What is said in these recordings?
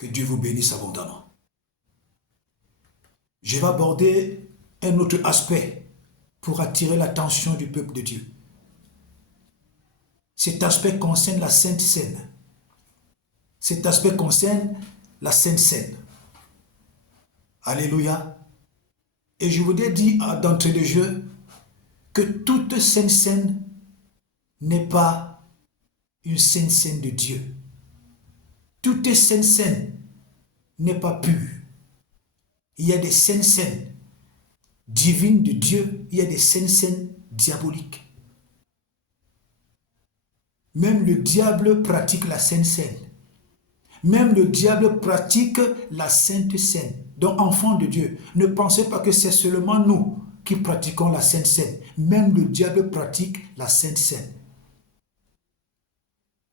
Que Dieu vous bénisse abondamment. Je vais aborder un autre aspect pour attirer l'attention du peuple de Dieu. Cet aspect concerne la Sainte Seine. Cet aspect concerne la Sainte Seine. Alléluia. Et je voudrais dire d'entrée de jeu que toute Sainte Seine n'est pas une Sainte Seine de Dieu. Toute Sainte Seine n'est pas pure. Il y a des Saintes Seines divines de Dieu, il y a des Saintes Seines diaboliques. Même le diable pratique la Sainte Seine. Même le diable pratique la Sainte Seine. Donc, enfants de Dieu, ne pensez pas que c'est seulement nous qui pratiquons la Sainte Seine. Même le diable pratique la Sainte Seine.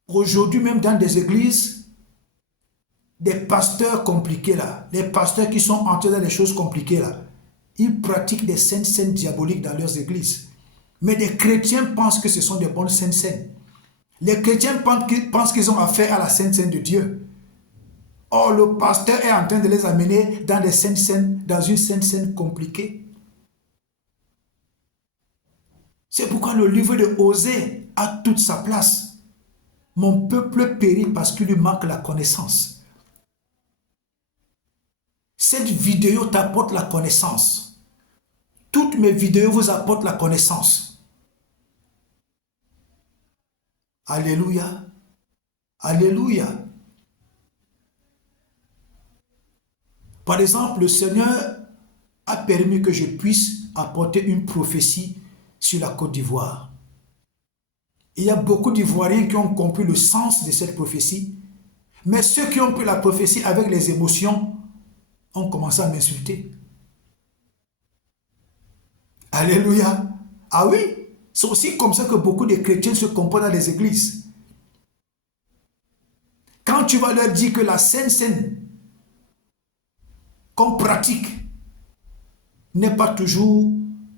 Aujourd'hui, même dans des églises, des pasteurs compliqués là, les pasteurs qui sont entrés dans des choses compliquées là, ils pratiquent des saintes scènes diaboliques dans leurs églises. Mais des chrétiens pensent que ce sont des bonnes saintes scènes. Les chrétiens pensent qu'ils ont affaire à la sainte scène de Dieu. Or, le pasteur est en train de les amener dans des saintes scènes, dans une sainte scène compliquée. C'est pourquoi le livre de Osée a toute sa place. Mon peuple périt parce qu'il lui manque la connaissance. Cette vidéo t'apporte la connaissance. Toutes mes vidéos vous apportent la connaissance. Alléluia. Alléluia. Par exemple, le Seigneur a permis que je puisse apporter une prophétie sur la Côte d'Ivoire. Il y a beaucoup d'Ivoiriens qui ont compris le sens de cette prophétie, mais ceux qui ont pris la prophétie avec les émotions ont commencé à m'insulter. Alléluia. Ah oui, c'est aussi comme ça que beaucoup de chrétiens se comportent dans les églises. Quand tu vas leur dire que la Sainte Seine qu'on pratique n'est pas toujours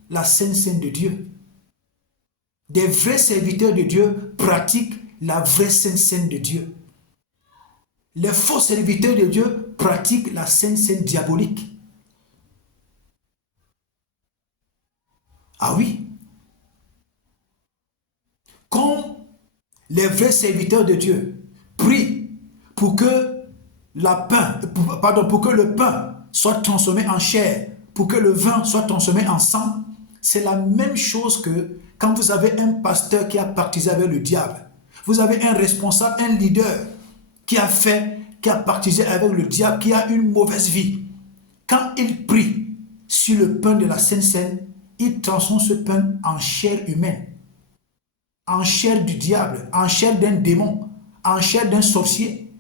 la Sainte Seine de Dieu. Des vrais serviteurs de Dieu pratiquent la vraie Sainte Seine de Dieu. Les faux serviteurs de Dieu pratiquent la Sainte Seine diabolique. Ah oui. Comme les vrais serviteurs de Dieu prient pour que pour que le pain soit transformé en chair, pour que le vin soit transformé en sang, c'est la même chose que quand vous avez un pasteur qui a pactisé avec le diable. Vous avez un responsable, un leader qui a pactisé avec le diable, qui a une mauvaise vie. Quand il prie sur le pain de la Sainte Seine, il transforme ce pain en chair humaine, en chair du diable, en chair d'un démon, en chair d'un sorcier.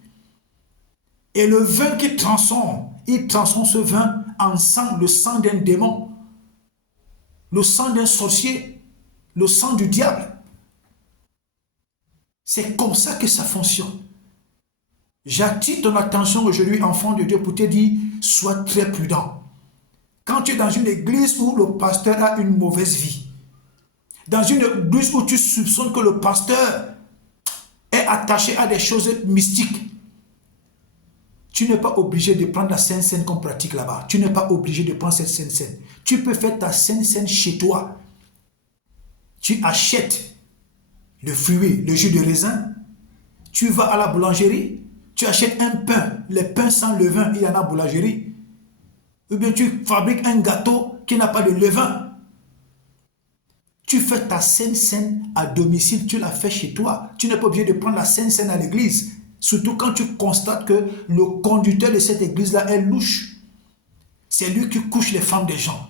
Et le vin qu'il transforme, il transforme ce vin en sang, le sang d'un démon, le sang d'un sorcier, le sang du diable. C'est comme ça que ça fonctionne. J'attire ton attention aujourd'hui, enfant de Dieu, pour te dire, sois très prudent. Quand tu es dans une église où le pasteur a une mauvaise vie, dans une église où tu soupçonnes que le pasteur est attaché à des choses mystiques, tu n'es pas obligé de prendre la Sainte Seine qu'on pratique là-bas. Tu n'es pas obligé de prendre cette Sainte Seine. Tu peux faire ta Sainte Seine chez toi. Tu achètes le fruit, le jus de raisin. Tu vas à la boulangerie. Tu achètes un pain. Les pains sans levain, il y en a à la boulangerie. Ou bien tu fabriques un gâteau qui n'a pas de levain. Tu fais ta Sainte Seine à domicile. Tu la fais chez toi. Tu n'es pas obligé de prendre la Sainte Seine à l'église. Surtout quand tu constates que le conducteur de cette église-là est louche. C'est lui qui couche les femmes des gens.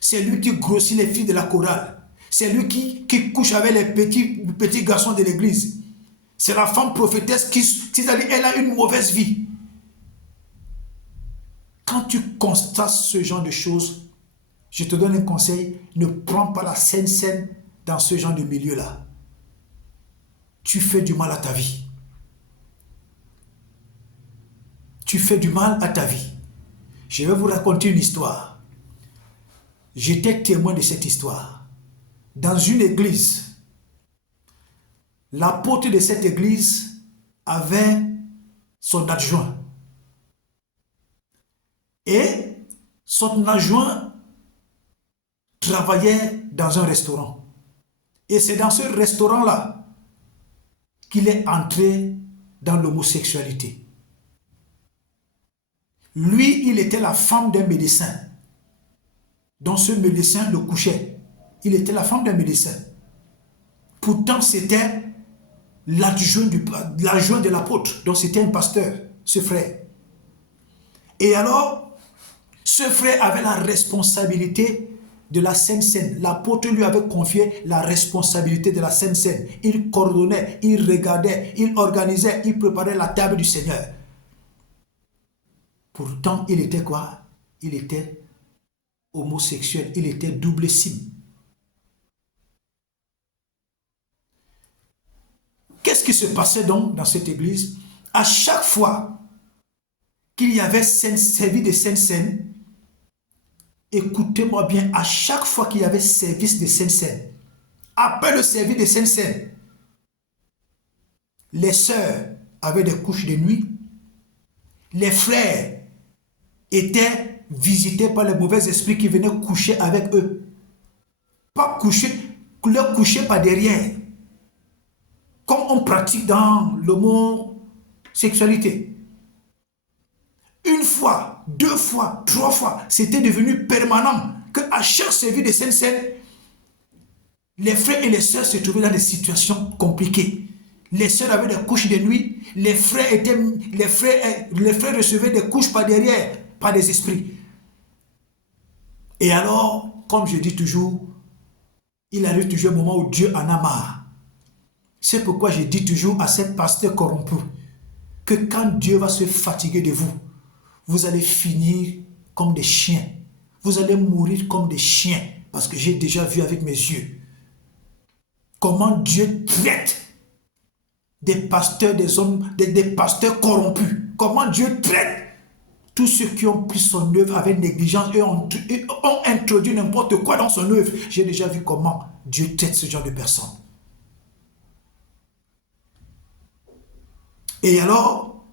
C'est lui qui grossit les filles de la chorale. C'est lui qui couche avec les petits garçons de l'église. C'est la femme prophétesse elle a une mauvaise vie. Quand tu constates ce genre de choses, je te donne un conseil, ne prends pas la Sainte Seine dans ce genre de milieu-là. Tu fais du mal à ta vie. Tu fais du mal à ta vie. Je vais vous raconter une histoire. J'étais témoin de cette histoire. Dans une église, l'apôtre de cette église avait son adjoint. Et son adjoint travaillait dans un restaurant. Et c'est dans ce restaurant-là qu'il est entré dans l'homosexualité. Lui, il était la femme d'un médecin. Donc ce médecin le couchait. Il était la femme d'un médecin. Pourtant, c'était l'adjoint de l'apôtre. Donc c'était un pasteur, ce frère. Et alors, ce frère avait la responsabilité de la Sainte Seine. L'apôtre lui avait confié la responsabilité de la Sainte Seine. Il coordonnait, il regardait, il organisait, il préparait la table du Seigneur. Pourtant, il était quoi? Il était homosexuel, il était double cible. Qu'est-ce qui se passait donc dans cette église? À chaque fois qu'il y avait service de Sainte Seine, écoutez-moi bien, à chaque fois qu'il y avait service de Sainte Seine, après le service de Sainte Seine, les sœurs avaient des couches de nuit, les frères étaient visités par les mauvais esprits qui venaient coucher avec eux. Pas coucher, leur coucher par derrière, comme on pratique dans l'homosexualité. Une fois, deux fois, trois fois, c'était devenu permanent qu'à chaque service de Sainte Seine, les frères et les sœurs se trouvaient dans des situations compliquées. Les sœurs avaient des couches de nuit, les frères recevaient des couches par derrière, par des esprits. Et alors, comme je dis toujours, il arrive toujours un moment où Dieu en a marre. C'est pourquoi je dis toujours à ces pasteurs corrompus que quand Dieu va se fatiguer de vous, vous allez finir comme des chiens. Vous allez mourir comme des chiens. Parce que j'ai déjà vu avec mes yeux comment Dieu traite des pasteurs, des hommes, des pasteurs corrompus. Comment Dieu traite tous ceux qui ont pris son œuvre avec négligence et ont introduit n'importe quoi dans son œuvre. J'ai déjà vu comment Dieu traite ce genre de personnes. Et alors,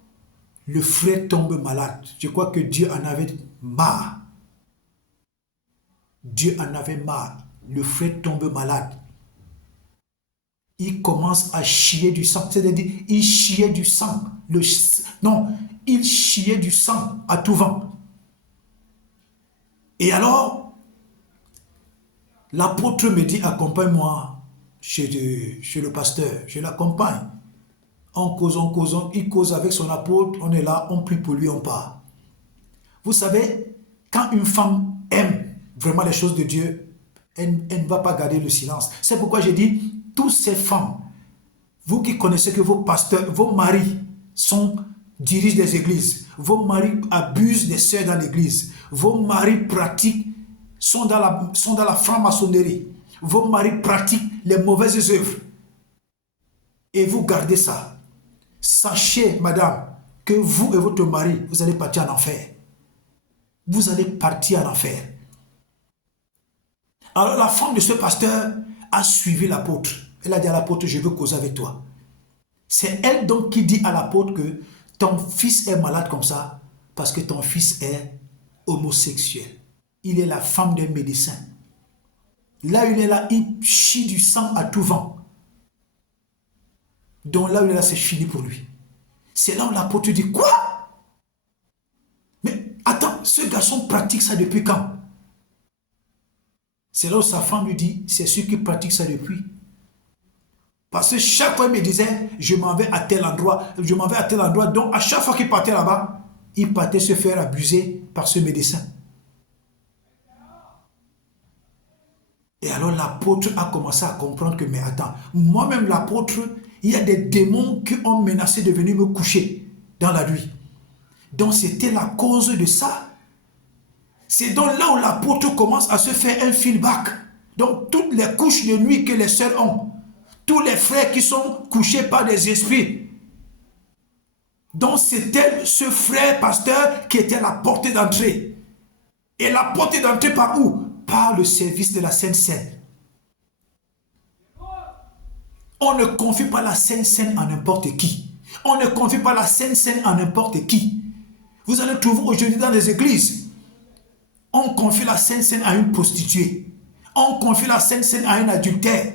le frère tombe malade. Je crois que Dieu en avait marre. Dieu en avait marre. Le frère tombe malade. Il commence à chier du sang. C'est-à-dire, il chiait du sang. Il chiait du sang à tout vent. Et alors, l'apôtre me dit, accompagne-moi chez le pasteur. Je l'accompagne. En causant, il cause avec son apôtre, on est là, on prie pour lui, on part. Vous savez, quand une femme aime vraiment les choses de Dieu, elle ne va pas garder le silence. C'est pourquoi j'ai dit, toutes ces femmes, vous qui connaissez que vos pasteurs, vos maris dirigent des églises, vos maris abusent des sœurs dans l'église, vos maris sont dans la franc-maçonnerie, vos maris pratiquent les mauvaises œuvres, et vous gardez ça. Sachez, madame, que vous et votre mari, vous allez partir en enfer. Vous allez partir en enfer. Alors la femme de ce pasteur a suivi l'apôtre. Elle a dit à l'apôtre, je veux causer avec toi. C'est elle donc qui dit à l'apôtre que ton fils est malade comme ça parce que ton fils est homosexuel. Il est la femme d'un médecin. Là, il est là, il chie du sang à tout vent. Donc là où il est là, c'est fini pour lui. C'est là où l'apôtre dit, quoi? Mais attends, ce garçon pratique ça depuis quand? C'est là où sa femme lui dit, c'est sûr qu'il pratique ça depuis. Parce que chaque fois il me disait, je m'en vais à tel endroit, je m'en vais à tel endroit. Donc à chaque fois qu'il partait là-bas, il partait se faire abuser par ce médecin. Et alors l'apôtre a commencé à comprendre que, mais attends, moi-même l'apôtre, il y a des démons qui ont menacé de venir me coucher dans la nuit. Donc c'était la cause de ça. C'est donc là où l'apôtre commence à se faire un feedback. Donc toutes les couches de nuit que les sœurs ont, tous les frères qui sont couchés par des esprits. Donc c'était ce frère pasteur qui était la portée d'entrée. Et la portée d'entrée par où? Par le service de la Sainte Seine. On ne confie pas la Sainte Seine à n'importe qui. On ne confie pas la Sainte Seine à n'importe qui. Vous allez trouver aujourd'hui dans les églises On confie la Sainte Seine à une prostituée. On confie la Sainte Seine à un adultère.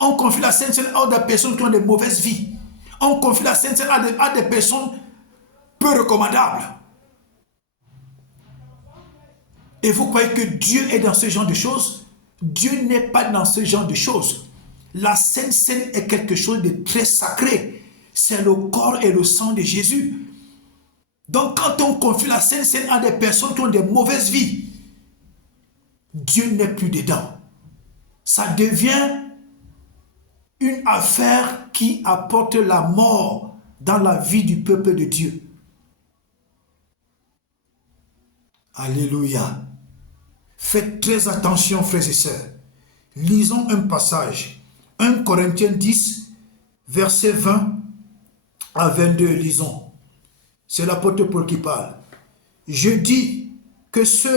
On confie la Sainte Seine à des personnes qui ont de mauvaises vies. On confie la Sainte Seine à des personnes peu recommandables. Et vous croyez que Dieu est dans ce genre de choses? Dieu n'est pas dans ce genre de choses. La Sainte Seine est quelque chose de très sacré. C'est le corps et le sang de Jésus. Donc quand on confie la Sainte Seine à des personnes qui ont de mauvaises vies, Dieu n'est plus dedans. Ça devient une affaire qui apporte la mort dans la vie du peuple de Dieu. Alléluia. Faites très attention, frères et sœurs. Lisons un passage. 1 Corinthiens 10, versets 20 à 22. Lisons. C'est l'apôtre Paul qui parle. Je dis que ce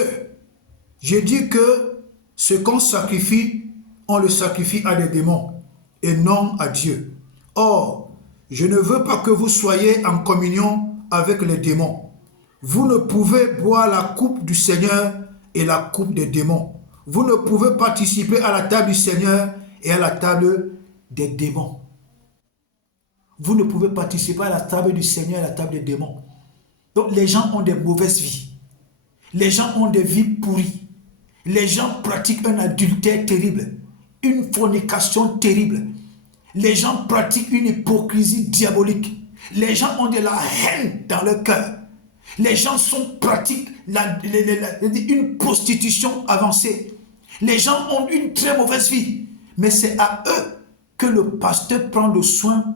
qu'on sacrifie, on le sacrifie à des démons et non à Dieu. Or, je ne veux pas que vous soyez en communion avec les démons. Vous ne pouvez boire la coupe du Seigneur et la coupe des démons. Vous ne pouvez participer à la table du Seigneur et à la table des démons. Vous ne pouvez participer à la table du Seigneur et à la table des démons. Donc les gens ont des mauvaises vies. Les gens ont des vies pourries. Les gens pratiquent un adultère terrible, une fornication terrible. Les gens pratiquent une hypocrisie diabolique. Les gens ont de la haine dans leur cœur. Les gens pratiquent une prostitution avancée. Les gens ont une très mauvaise vie. Mais c'est à eux que le pasteur prend le soin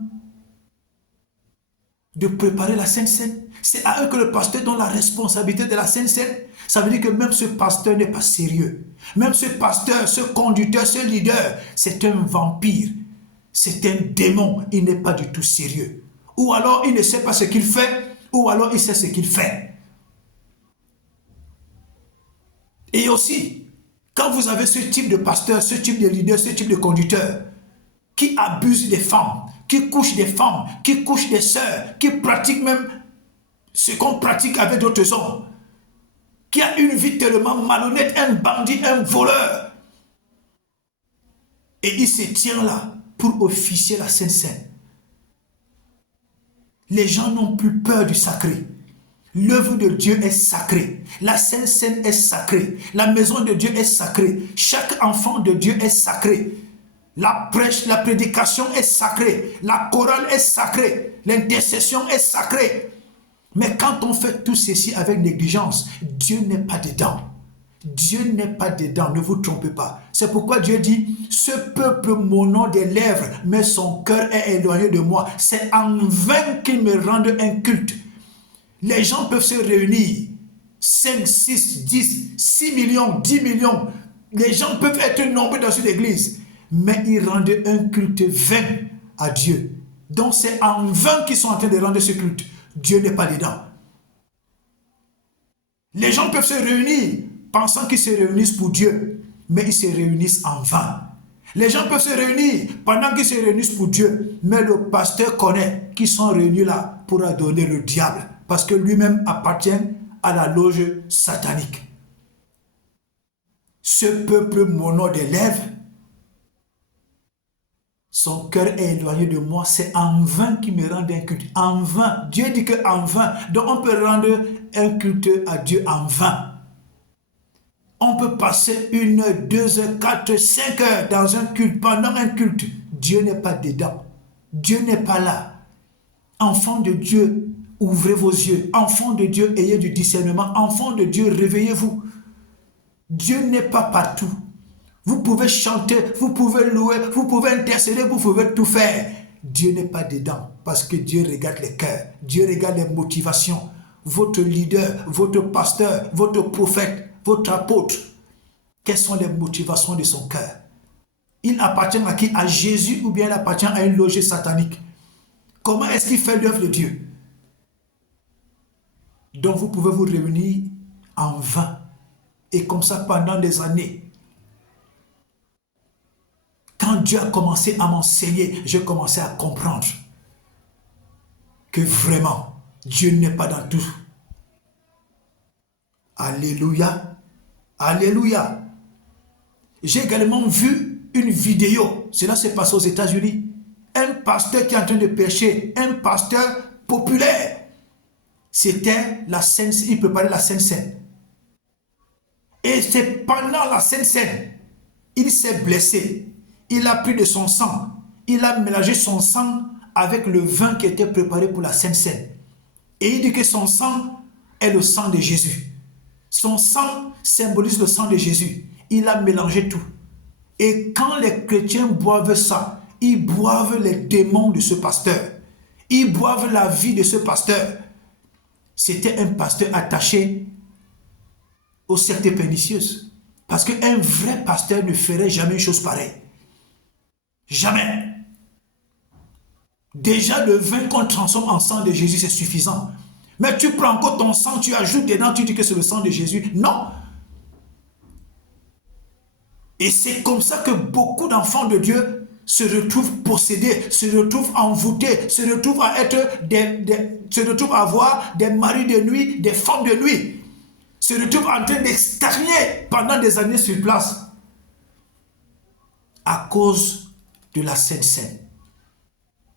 de préparer la Sainte Seine. C'est à eux que le pasteur donne la responsabilité de la Sainte Seine. Ça veut dire que même ce pasteur n'est pas sérieux. Même ce pasteur, ce conducteur, ce leader, c'est un vampire. C'est un démon. Il n'est pas du tout sérieux. Ou alors il ne sait pas ce qu'il fait, ou alors il sait ce qu'il fait. Et aussi, quand vous avez ce type de pasteur, ce type de leader, ce type de conducteur, qui abuse des femmes, qui couche des femmes, qui couche des sœurs, qui pratique même ce qu'on pratique avec d'autres hommes, qui a une vie tellement malhonnête, un bandit, un voleur. Et il se tient là pour officier la Sainte Seine. Les gens n'ont plus peur du sacré. L'œuvre de Dieu est sacrée. La Sainte Seine est sacrée. La maison de Dieu est sacrée. Chaque enfant de Dieu est sacré. La prêche, la prédication est sacrée. La chorale est sacrée. L'intercession est sacrée. Mais quand on fait tout ceci avec négligence, Dieu n'est pas dedans. Dieu n'est pas dedans, ne vous trompez pas. C'est pourquoi Dieu dit, ce peuple m'honore des lèvres, mais son cœur est éloigné de moi. C'est en vain qu'ils me rendent un culte. Les gens peuvent se réunir, 5, 6, 10, 6 millions, 10 millions. Les gens peuvent être nombreux dans une église, mais ils rendent un culte vain à Dieu. Donc c'est en vain qu'ils sont en train de rendre ce culte. Dieu n'est pas dedans. Les gens peuvent se réunir pensant qu'ils se réunissent pour Dieu, mais ils se réunissent en vain. Les gens peuvent se réunir pendant qu'ils se réunissent pour Dieu, mais le pasteur connaît qu'ils sont réunis là pour adorer le diable, parce que lui-même appartient à la loge satanique. Ce peuple m'honore des lèvres, son cœur est éloigné de moi, c'est en vain qu'il me rend un culte. En vain. Dieu dit que en vain. Donc on peut rendre un culte à Dieu en vain. On peut passer 1, 2 heures, 4, 5 heures dans un culte, pendant un culte. Dieu n'est pas dedans. Dieu n'est pas là. Enfants de Dieu, ouvrez vos yeux. Enfants de Dieu, ayez du discernement. Enfants de Dieu, réveillez-vous. Dieu n'est pas partout. Vous pouvez chanter, vous pouvez louer, vous pouvez intercéder, vous pouvez tout faire. Dieu n'est pas dedans parce que Dieu regarde les cœurs. Dieu regarde les motivations. Votre leader, votre pasteur, votre prophète, votre apôtre. Quelles sont les motivations de son cœur? Il appartient à qui? À Jésus ou bien il appartient à une loge satanique? Comment est-ce qu'il fait l'œuvre de Dieu? Donc vous pouvez vous réunir en vain. Et comme ça pendant des années. Quand Dieu a commencé à m'enseigner, j'ai commencé à comprendre que vraiment, Dieu n'est pas dans tout. Alléluia. Alléluia. J'ai également vu une vidéo, cela s'est passé aux États-Unis. Un pasteur qui est en train de prêcher, un pasteur populaire. C'était la Sainte Seine, il préparait la Sainte Seine. Et c'est pendant la Sainte Seine, il s'est blessé. Il a pris de son sang. Il a mélangé son sang avec le vin qui était préparé pour la Sainte Seine. Et il dit que son sang est le sang de Jésus. Son sang symbolise le sang de Jésus. Il a mélangé tout. Et quand les chrétiens boivent ça, ils boivent les démons de ce pasteur. Ils boivent la vie de ce pasteur. C'était un pasteur attaché aux sectes pernicieuses. Parce qu'un vrai pasteur ne ferait jamais une chose pareille. Jamais. Déjà, le vin qu'on transforme en sang de Jésus, c'est suffisant. Mais tu prends encore ton sang, tu ajoutes dedans, tu dis que c'est le sang de Jésus. Non. Et c'est comme ça que beaucoup d'enfants de Dieu se retrouvent possédés, se retrouvent envoûtés, se retrouvent à avoir des maris de nuit, des femmes de nuit, se retrouvent en train de stagner pendant des années sur place à cause de la Sainte Seine.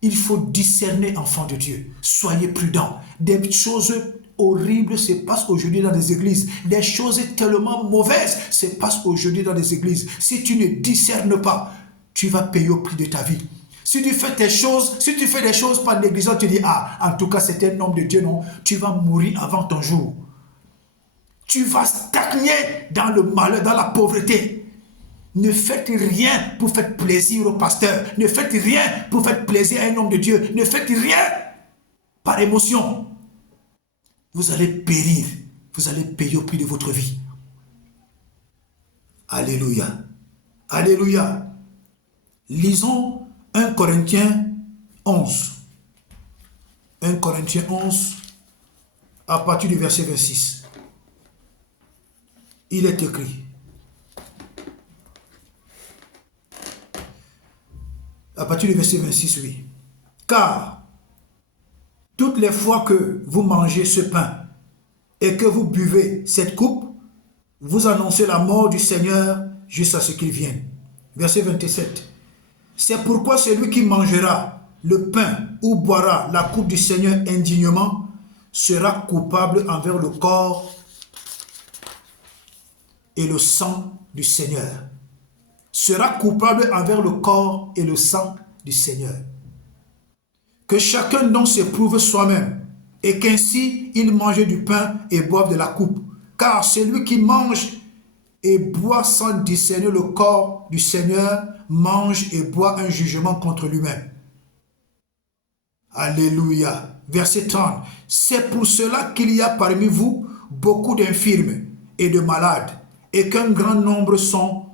Il faut discerner, enfants de Dieu. Soyez prudents. Des choses horribles se passent aujourd'hui dans les églises. Des choses tellement mauvaises se passent aujourd'hui dans les églises. Si tu ne discernes pas, tu vas payer au prix de ta vie. Si tu fais des choses par négligence, tu dis, ah, en tout cas, c'est un homme de Dieu, non. Tu vas mourir avant ton jour. Tu vas stagner dans le malheur, dans la pauvreté. Ne faites rien pour faire plaisir au pasteur. Ne faites rien pour faire plaisir à un homme de Dieu. Ne faites rien par émotion. Vous allez périr. Vous allez payer au prix de votre vie. Alléluia. Alléluia. Lisons 1 Corinthiens 11. 1 Corinthiens 11, à partir du verset 26. Il est écrit. À partir du verset 26, oui. Car, toutes les fois que vous mangez ce pain et que vous buvez cette coupe, vous annoncez la mort du Seigneur jusqu'à ce qu'il vienne. Verset 27. C'est pourquoi celui qui mangera le pain ou boira la coupe du Seigneur indignement sera coupable envers le corps et le sang du Seigneur. Sera coupable envers le corps et le sang du Seigneur. Que chacun donc s'éprouve soi-même, et qu'ainsi il mange du pain et boive de la coupe. Car celui qui mange et boit sans discerner le corps du Seigneur mange et boit un jugement contre lui-même. Alléluia. Verset 30. C'est pour cela qu'il y a parmi vous beaucoup d'infirmes et de malades, et qu'un grand nombre sont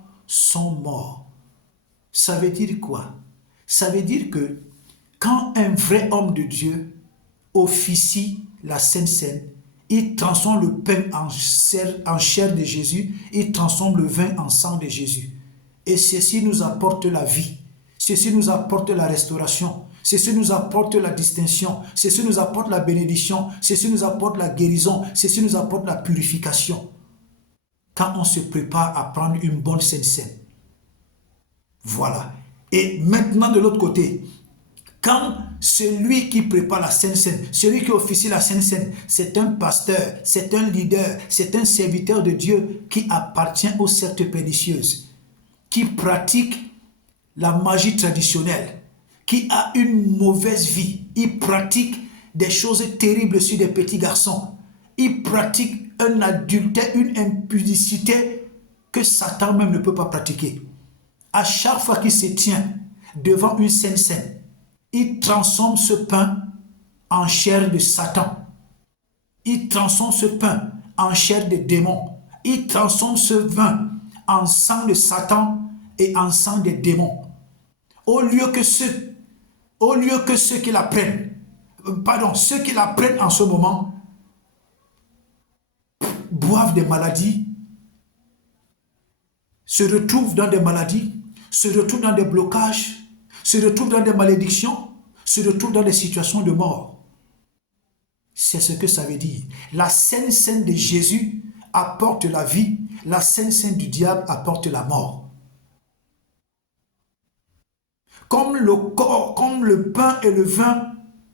morts. Ça veut dire quoi? Ça veut dire que quand un vrai homme de Dieu officie la Sainte Seine, il transforme le pain en chair de Jésus, il transforme le vin en sang de Jésus. Et ceci nous apporte la vie, ceci nous apporte la restauration, ceci nous apporte la distinction, ceci nous apporte la bénédiction, ceci nous apporte la guérison, ceci nous apporte la purification. Quand on se prépare à prendre une bonne Sainte Seine. Voilà. Et maintenant de l'autre côté, quand celui qui prépare la Sainte Seine, celui qui officie la Sainte Seine, c'est un pasteur, c'est un leader, c'est un serviteur de Dieu qui appartient aux sectes pernicieuses, qui pratique la magie traditionnelle, qui a une mauvaise vie, il pratique des choses terribles sur des petits garçons, il pratique un adultère, une impudicité que Satan même ne peut pas pratiquer. À chaque fois qu'il se tient devant une Sainte Seine, il transforme ce pain en chair de Satan. Il transforme ce pain en chair de démons. Il transforme ce vin en sang de Satan et en sang des démons. Au lieu que ceux qui l'apprennent, ceux qui l'apprennent en ce moment, boivent des maladies, se retrouvent dans des maladies, se retrouvent dans des blocages, se retrouvent dans des malédictions, se retrouvent dans des situations de mort. C'est ce que ça veut dire. La Sainte Seine de Jésus apporte la vie, la Sainte Seine du diable apporte la mort. Comme le corps, comme le pain et le vin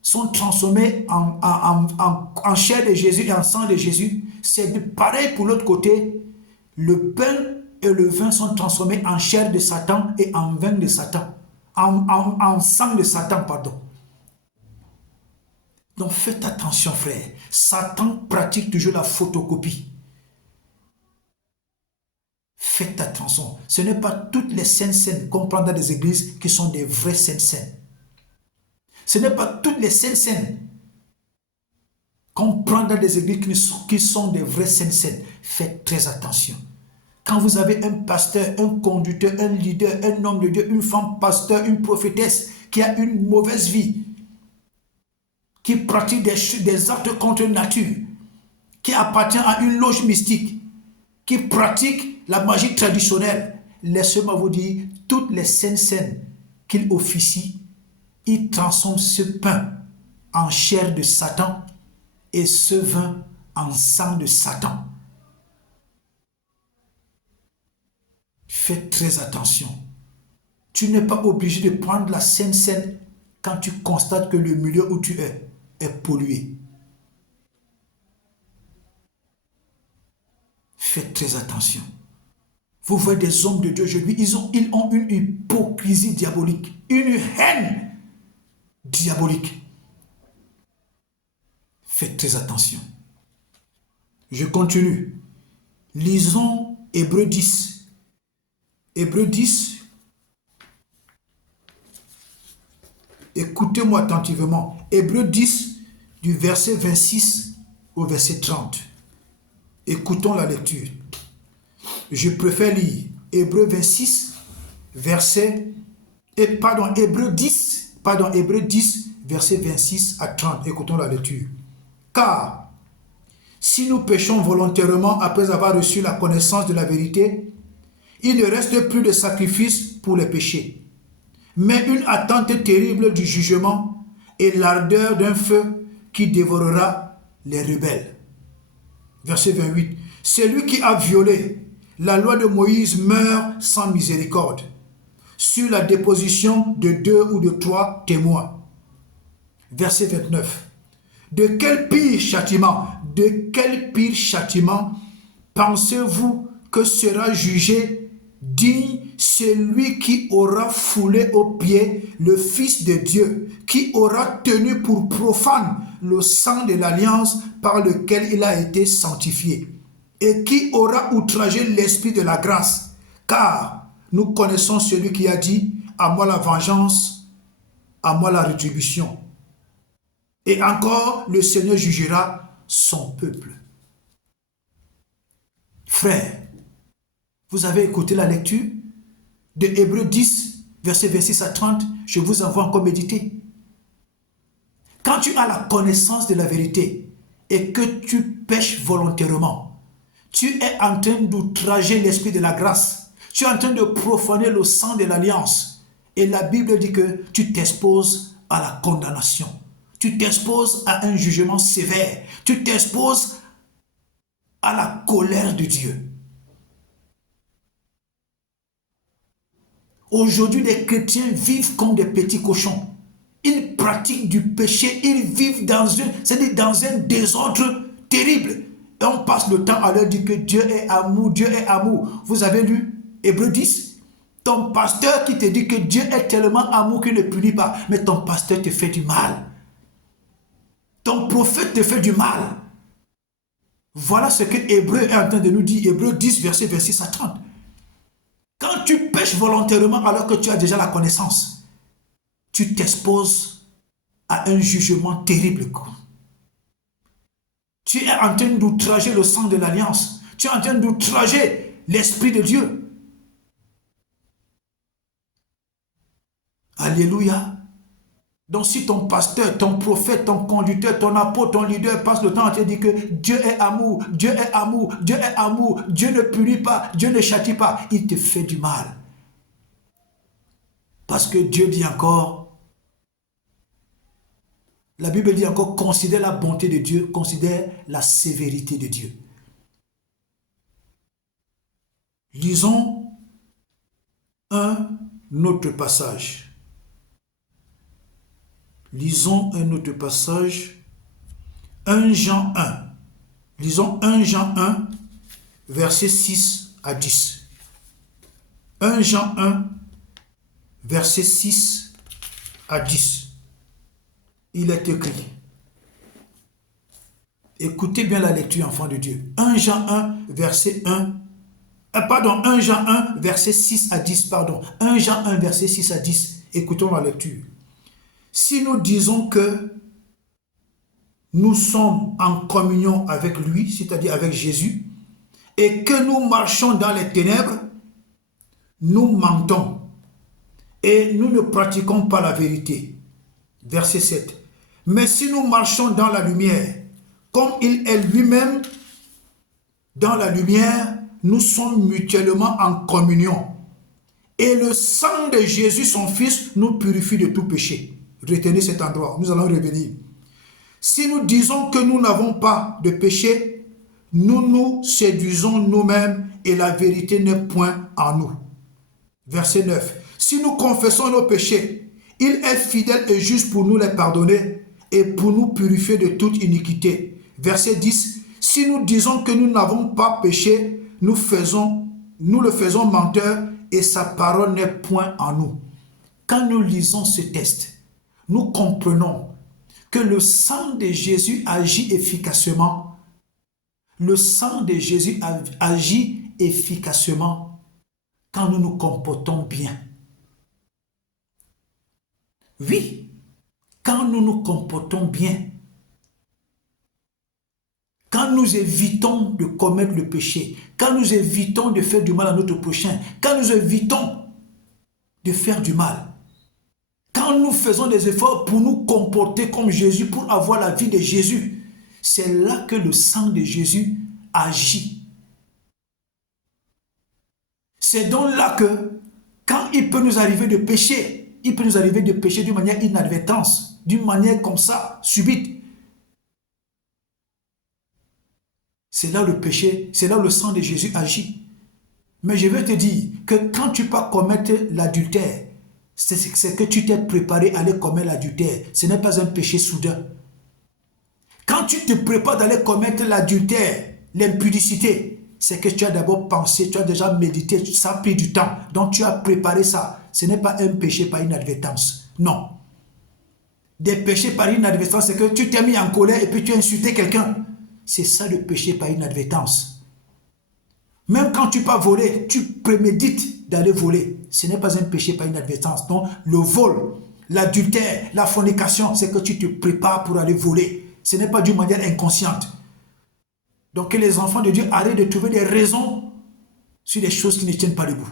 sont transformés en chair de Jésus et en sang de Jésus, c'est pareil pour l'autre côté. Le pain et le vin sont transformés en chair de Satan et en vin de Satan. En sang de Satan, pardon. Donc faites attention, frère. Satan pratique toujours la photocopie. Faites attention. Ce n'est pas toutes les saintes scènes qu'on prend dans des églises qui sont des vraies saintes scènes. Ce n'est pas toutes les saintes scènes qu'on prend dans des églises qui sont des vraies saintes scènes. Faites très attention. Quand vous avez un pasteur, un conducteur, un leader, un homme de Dieu, une femme pasteur, une prophétesse qui a une mauvaise vie, qui pratique des actes contre nature, qui appartient à une loge mystique, qui pratique la magie traditionnelle, laissez-moi vous dire, toutes les saintes scènes qu'il officie, il transforme ce pain en chair de Satan et ce vin en sang de Satan. Faites très attention. Tu n'es pas obligé de prendre la sainte scène quand tu constates que le milieu où tu es pollué. Faites très attention. Vous voyez des hommes de Dieu aujourd'hui, ils ont une hypocrisie diabolique, une haine diabolique. Faites très attention. Je continue. Lisons Hébreux 10. Hébreux 10. Écoutez-moi attentivement. Hébreux 10, du verset 26 au verset 30. Écoutons la lecture. Je préfère lire Hébreux 26, Hébreux 10, verset 26 à 30. Écoutons la lecture. Car, si nous péchons volontairement après avoir reçu la connaissance de la vérité, il ne reste plus de sacrifice pour les péchés, mais une attente terrible du jugement et l'ardeur d'un feu qui dévorera les rebelles. Verset 28. Celui qui a violé la loi de Moïse meurt sans miséricorde, sur la déposition de 2 ou de 3 témoins. Verset 29. De quel pire châtiment pensez-vous que sera jugé digne celui qui aura foulé aux pieds le Fils de Dieu, qui aura tenu pour profane le sang de l'alliance par lequel il a été sanctifié, et qui aura outragé l'esprit de la grâce, car nous connaissons celui qui a dit « À moi la vengeance, à moi la rétribution ». Et encore, le Seigneur jugera son peuple. Frères, vous avez écouté la lecture de Hébreux 10, verset 26 à 30. Je vous envoie encore méditer. Quand tu as la connaissance de la vérité et que tu pêches volontairement, tu es en train d'outrager l'esprit de la grâce. Tu es en train de profaner le sang de l'alliance. Et la Bible dit que tu t'exposes à la condamnation. Tu t'exposes à un jugement sévère. Tu t'exposes à la colère de Dieu. Aujourd'hui, les chrétiens vivent comme des petits cochons. Ils pratiquent du péché, ils vivent dans un désordre terrible. Et on passe le temps à leur dire que Dieu est amour, Dieu est amour. Vous avez lu Hébreux 10? Ton pasteur qui te dit que Dieu est tellement amour qu'il ne punit pas. Mais ton pasteur te fait du mal. Ton prophète te fait du mal. Voilà ce que Hébreu est en train de nous dire. Hébreux 10, verset 26 à 30. Quand tu pêches volontairement alors que tu as déjà la connaissance, tu t'exposes à un jugement terrible. Tu es en train d'outrager le sang de l'alliance. Tu es en train d'outrager l'Esprit de Dieu. Alléluia. Donc si ton pasteur, ton prophète, ton conducteur, ton apôtre, ton leader passe le temps à te dire que Dieu est amour, Dieu est amour, Dieu est amour, Dieu ne punit pas, Dieu ne châtie pas, il te fait du mal. Parce que Dieu dit encore, la Bible dit encore, considère la bonté de Dieu, considère la sévérité de Dieu. Lisons un autre passage. Lisons un autre passage. 1 Jean 1. Lisons 1 Jean 1, versets 6 à 10. 1 Jean 1, versets 6 à 10. Il est écrit. Écoutez bien la lecture, enfants de Dieu. 1 Jean 1, verset 1. 1 Jean 1, verset 6 à 10. 1 Jean 1, verset 6 à 10. Écoutons la lecture. Si nous disons que nous sommes en communion avec lui, c'est-à-dire avec Jésus, et que nous marchons dans les ténèbres, nous mentons et nous ne pratiquons pas la vérité. Verset 7. Mais si nous marchons dans la lumière, comme il est lui-même dans la lumière, nous sommes mutuellement en communion. Et le sang de Jésus, son Fils, nous purifie de tout péché. Retenez cet endroit, nous allons revenir. Si nous disons que nous n'avons pas de péché, nous nous séduisons nous-mêmes et la vérité n'est point en nous. Verset 9. Si nous confessons nos péchés, il est fidèle et juste pour nous les pardonner et pour nous purifier de toute iniquité. Verset 10. Si nous disons que nous n'avons pas péché, nous le faisons menteur et sa parole n'est point en nous. Quand nous lisons ce texte, nous comprenons que le sang de Jésus agit efficacement. Le sang de Jésus agit efficacement quand nous nous comportons bien. Oui, quand nous nous comportons bien, quand nous évitons de commettre le péché, quand nous évitons de faire du mal à notre prochain, quand nous évitons de faire du mal, quand nous faisons des efforts pour nous comporter comme Jésus, pour avoir la vie de Jésus, c'est là que le sang de Jésus agit. C'est donc là que, quand il peut nous arriver de pécher, il peut nous arriver de pécher d'une manière inadvertance, d'une manière comme ça, subite. C'est là où le péché, c'est là où le sang de Jésus agit. Mais je vais te dire que quand tu peux commettre l'adultère, c'est que tu t'es préparé à aller commettre l'adultère. Ce n'est pas un péché soudain. Quand tu te prépares d'aller commettre l'adultère, l'impudicité, c'est que tu as d'abord pensé, tu as déjà médité, ça a pris du temps. Donc tu as préparé ça. Ce n'est pas un péché par inadvertance. Non. Des péchés par inadvertance, c'est que tu t'es mis en colère et puis tu as insulté quelqu'un. C'est ça le péché par inadvertance. Même quand tu vas voler, tu prémédites d'aller voler. Ce n'est pas un péché par inadvertance. Donc le vol, l'adultère, la fornication, c'est que tu te prépares pour aller voler. Ce n'est pas d'une manière inconsciente. Donc que les enfants de Dieu arrêtent de trouver des raisons sur des choses qui ne tiennent pas debout.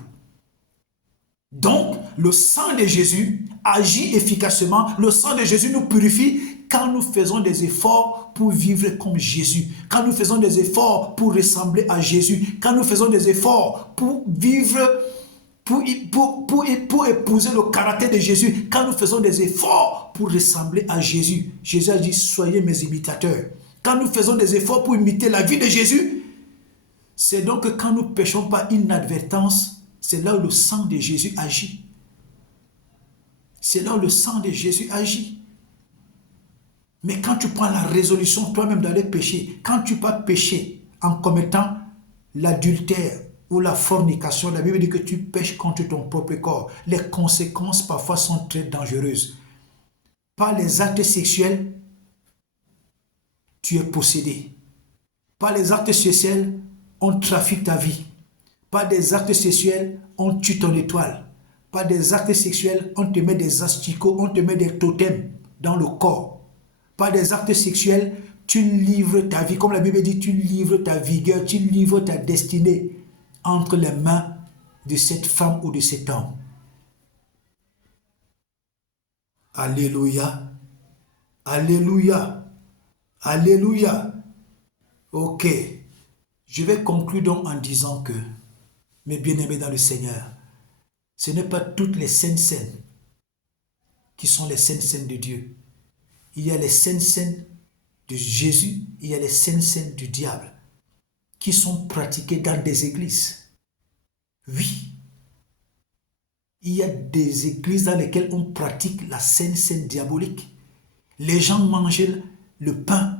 Donc le sang de Jésus agit efficacement. Le sang de Jésus nous purifie quand nous faisons des efforts pour vivre comme Jésus, quand nous faisons des efforts pour ressembler à Jésus, quand nous faisons des efforts pour vivre, pour épouser le caractère de Jésus, quand nous faisons des efforts pour ressembler à Jésus. Jésus a dit, soyez mes imitateurs. Quand nous faisons des efforts pour imiter la vie de Jésus, c'est donc que quand nous péchons par inadvertance, c'est là où le sang de Jésus agit. C'est là où le sang de Jésus agit. Mais quand tu prends la résolution toi-même d'aller pécher, quand tu vas pécher en commettant l'adultère ou la fornication, la Bible dit que tu pêches contre ton propre corps. Les conséquences parfois sont très dangereuses. Par les actes sexuels, tu es possédé. Par les actes sexuels, on trafique ta vie. Par des actes sexuels, on tue ton étoile. Par des actes sexuels, on te met des asticots, on te met des totems dans le corps. Par des actes sexuels, tu livres ta vie. Comme la Bible dit, tu livres ta vigueur, tu livres ta destinée entre les mains de cette femme ou de cet homme. Alléluia. Alléluia. Alléluia. Ok. Je vais conclure donc en disant que, mes bien-aimés dans le Seigneur, ce n'est pas toutes les saintes scènes qui sont les saintes scènes de Dieu. Il y a les saintes scènes de Jésus, il y a les saintes scènes du diable qui sont pratiquées dans des églises. Oui, il y a des églises dans lesquelles on pratique la sainte scène diabolique. Les gens mangent le pain.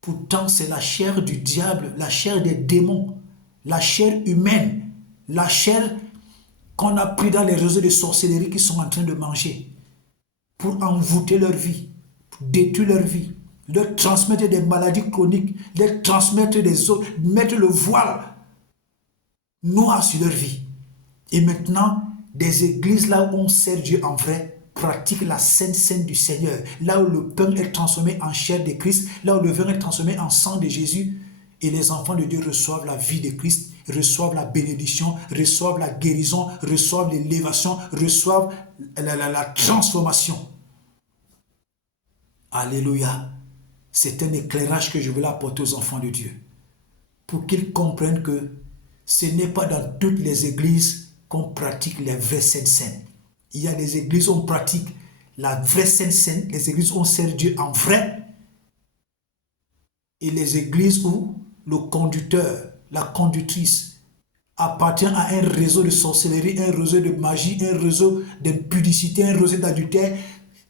Pourtant, c'est la chair du diable, la chair des démons, la chair humaine, la chair qu'on a pris dans les réseaux de sorcellerie qu'ils sont en train de manger pour envoûter leur vie, pour détruire leur vie, leur transmettre des maladies chroniques, leur transmettre des autres, mettre le voile noir sur leur vie. Et maintenant, des églises là où on sert Dieu en vrai pratiquent la sainte scène du Seigneur, là où le pain est transformé en chair de Christ, là où le vin est transformé en sang de Jésus, et les enfants de Dieu reçoivent la vie de Christ, reçoivent la bénédiction, reçoivent la guérison, reçoivent l'élévation, reçoivent la transformation. Alléluia. C'est un éclairage que je veux apporter aux enfants de Dieu, pour qu'ils comprennent que ce n'est pas dans toutes les églises qu'on pratique les vraies saintes scènes. Il y a des églises où on pratique la vraie sainte scène, les églises où on sert Dieu en vrai, et les églises où le conducteur, la conductrice appartient à un réseau de sorcellerie, un réseau de magie, un réseau d'impudicité, un réseau d'adultère.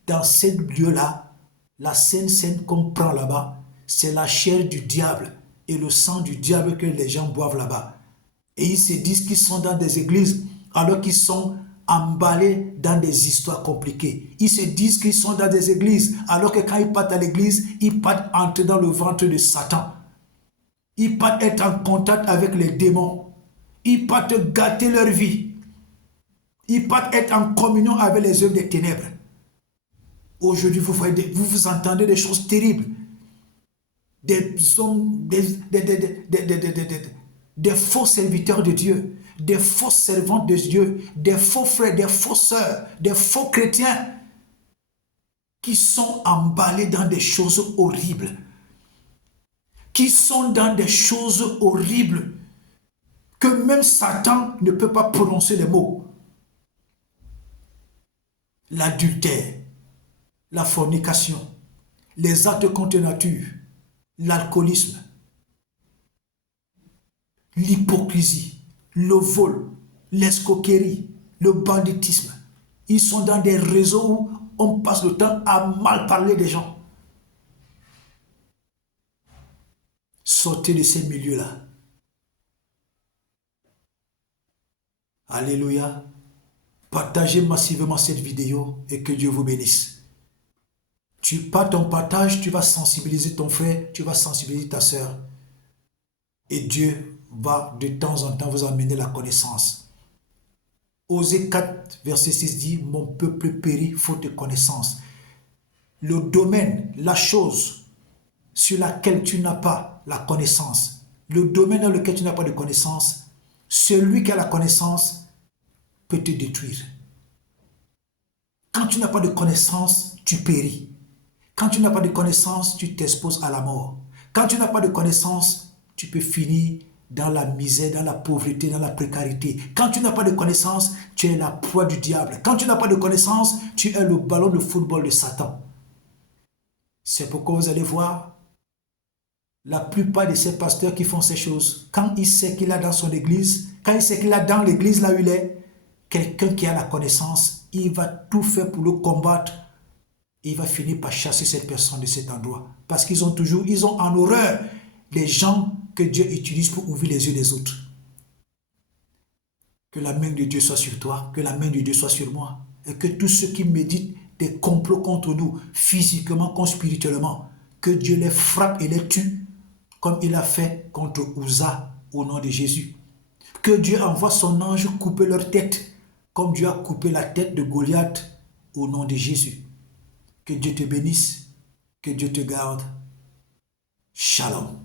Dans ces lieux-là, la sainte scène qu'on prend là-bas, c'est la chair du diable et le sang du diable que les gens boivent là-bas. Et ils se disent qu'ils sont dans des églises alors qu'ils sont emballés dans des histoires compliquées. Ils se disent qu'ils sont dans des églises alors que quand ils partent à l'église, ils partent entrer dans le ventre de Satan. Ils partent être en contact avec les démons. Ils partent gâter leur vie. Ils partent être en communion avec les œuvres des ténèbres. Aujourd'hui, vous entendez des choses terribles. Des hommes, des faux serviteurs de Dieu, des faux servantes de Dieu, des faux frères, des faux sœurs, des faux chrétiens qui sont emballés dans des choses horribles, qui sont dans des choses horribles que même Satan ne peut pas prononcer les mots. L'adultère, la fornication, les actes contre nature, l'alcoolisme, l'hypocrisie, le vol, l'escroquerie, le banditisme. Ils sont dans des réseaux où on passe le temps à mal parler des gens. Sortez de ces milieux-là. Alléluia. Partagez massivement cette vidéo et que Dieu vous bénisse. Par ton partage, tu vas sensibiliser ton frère, tu vas sensibiliser ta sœur. Et Dieu va de temps en temps vous amener la connaissance. Osée 4, verset 6 dit, « Mon peuple périt faute de connaissance. » Le domaine, la chose sur laquelle tu n'as pas la connaissance, le domaine dans lequel tu n'as pas de connaissance, celui qui a la connaissance peut te détruire. Quand tu n'as pas de connaissance, tu péris. Quand tu n'as pas de connaissance, tu t'exposes à la mort. Quand tu n'as pas de connaissance, tu peux finir dans la misère, dans la pauvreté, dans la précarité. Quand tu n'as pas de connaissance, tu es la proie du diable. Quand tu n'as pas de connaissance, tu es le ballon de football de Satan. C'est pourquoi vous allez voir, la plupart de ces pasteurs qui font ces choses, quand il sait qu'il a dans son église, quand il sait qu'il a dans l'église là où il est, quelqu'un qui a la connaissance, il va tout faire pour le combattre. Il va finir par chasser cette personne de cet endroit. Parce qu'ils ont en horreur les gens que Dieu utilise pour ouvrir les yeux des autres. Que la main de Dieu soit sur toi, que la main de Dieu soit sur moi. Et que tous ceux qui méditent des complots contre nous, physiquement comme spirituellement, que Dieu les frappe et les tue, comme il a fait contre Uza au nom de Jésus. Que Dieu envoie son ange couper leur tête, comme Dieu a coupé la tête de Goliath au nom de Jésus. Que Dieu te bénisse, que Dieu te garde. Shalom.